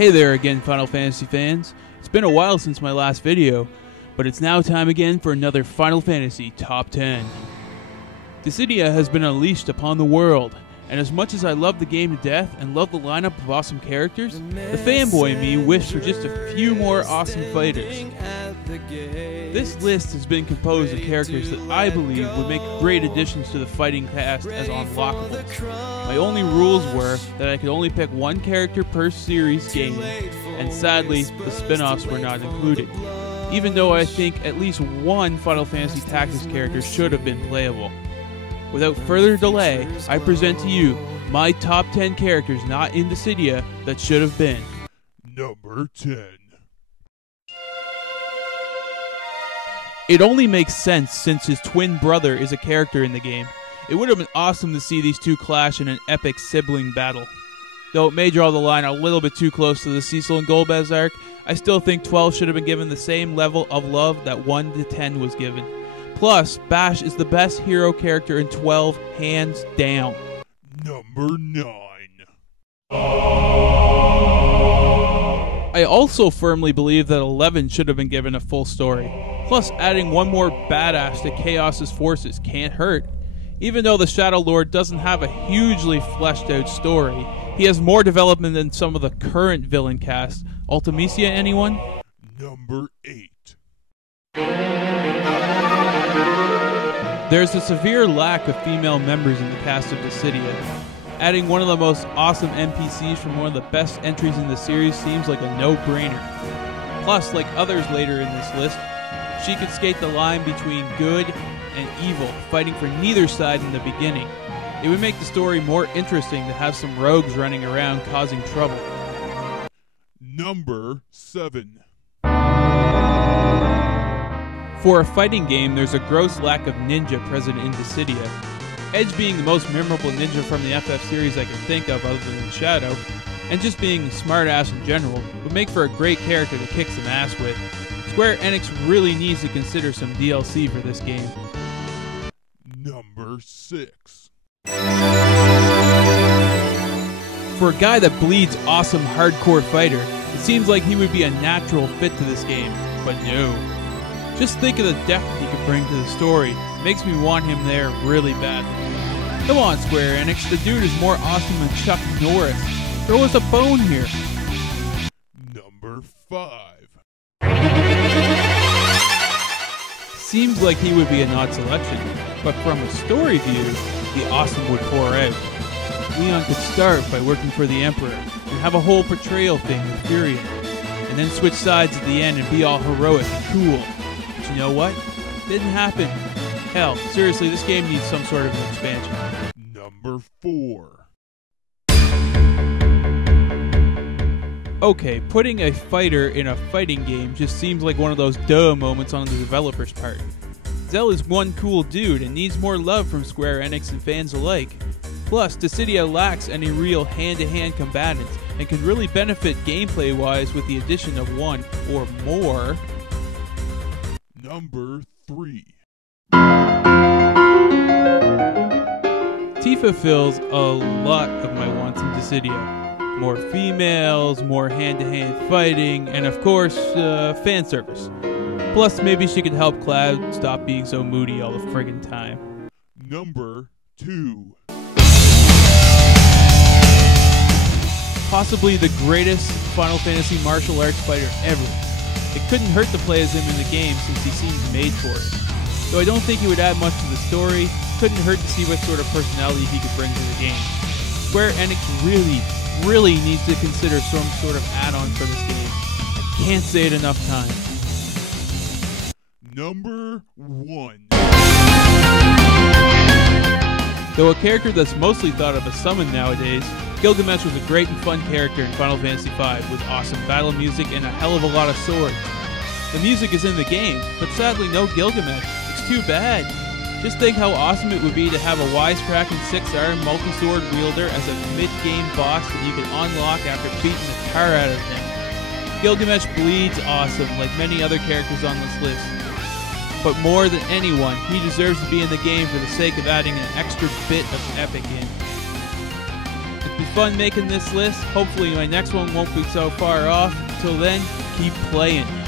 Hey there again, Final Fantasy fans. It's been a while since my last video, but it's now time again for another Final Fantasy Top 10. Dissidia has been unleashed upon the world, and as much as I love the game to death and love the lineup of awesome characters, the fanboy in me wished for just a few more awesome fighters. This list has been composed of characters that I believe would make great additions to the fighting cast as unlockable. My only rules were that I could only pick one character per series game, and sadly, the spin-offs were not included, even though I think at least one Final Fantasy Tactics character should have been playable. Without further delay, I present to you my top 10 characters not in Dissidia that should have been. Number 10. It only makes sense since his twin brother is a character in the game. It would have been awesome to see these two clash in an epic sibling battle. Though it may draw the line a little bit too close to the Cecil and Golbez arc, I still think 12 should have been given the same level of love that 1 to 10 was given. Plus, Bash is the best hero character in 12, hands down. Number 9. I also firmly believe that 11 should have been given a full story. Plus, adding one more badass to Chaos's forces can't hurt. Even though the Shadow Lord doesn't have a hugely fleshed out story, he has more development than some of the current villain cast. Ultimisia, anyone? Number 8. There's a severe lack of female members in the cast of Dissidia. Adding one of the most awesome NPCs from one of the best entries in the series seems like a no-brainer. Plus, like others later in this list, she could skate the line between good and evil, fighting for neither side in the beginning. It would make the story more interesting to have some rogues running around causing trouble. Number 7. For a fighting game, there's a gross lack of ninja present in Dissidia. Edge being the most memorable ninja from the FF series I can think of other than Shadow, and just being a smartass in general, would make for a great character to kick some ass with. Square Enix really needs to consider some DLC for this game. Number 6. For a guy that bleeds awesome hardcore fighter, it seems like he would be a natural fit to this game, but no. Just think of the depth he could bring to the story. It makes me want him there really badly. Come on, Square Enix, the dude is more awesome than Chuck Norris. Throw us a bone here. Number 5. Seems like he would be an odd selection, but from a story view, the awesome would pour out. Leon could start by working for the Emperor, and have a whole portrayal thing with Furion, and then switch sides at the end and be all heroic and cool. But you know what? Didn't happen. Hell, seriously, this game needs some sort of an expansion. Number 4. Okay, putting a fighter in a fighting game just seems like one of those duh moments on the developer's part. Zell is one cool dude and needs more love from Square Enix and fans alike. Plus, Dissidia lacks any real hand-to-hand combatants and could really benefit gameplay-wise with the addition of one or more. Number 3. Tifa fills a lot of my wants in Dissidia. More females, more hand-to-hand fighting, and of course, fan service. Plus, maybe she could help Cloud stop being so moody all the friggin' time. Number 2. Possibly the greatest Final Fantasy martial arts fighter ever. It couldn't hurt to play as him in the game since he seems made for it. Though I don't think he would add much to the story, couldn't hurt to see what sort of personality he could bring to the game. Square Enix really needs to consider some sort of add-on for this game. I can't say it enough times. Number 1. Though a character that's mostly thought of as summon nowadays, Gilgamesh was a great and fun character in Final Fantasy V with awesome battle music and a hell of a lot of swords. The music is in the game, but sadly no Gilgamesh. It's too bad. Just think how awesome it would be to have a wisecracking 6-arm multi-sword wielder as a mid-game boss that you can unlock after beating the tar out of him. Gilgamesh bleeds awesome like many other characters on this list. But more than anyone, he deserves to be in the game for the sake of adding an extra bit of epic in. been fun making this list. Hopefully my next one won't be so far off. Till then, keep playing.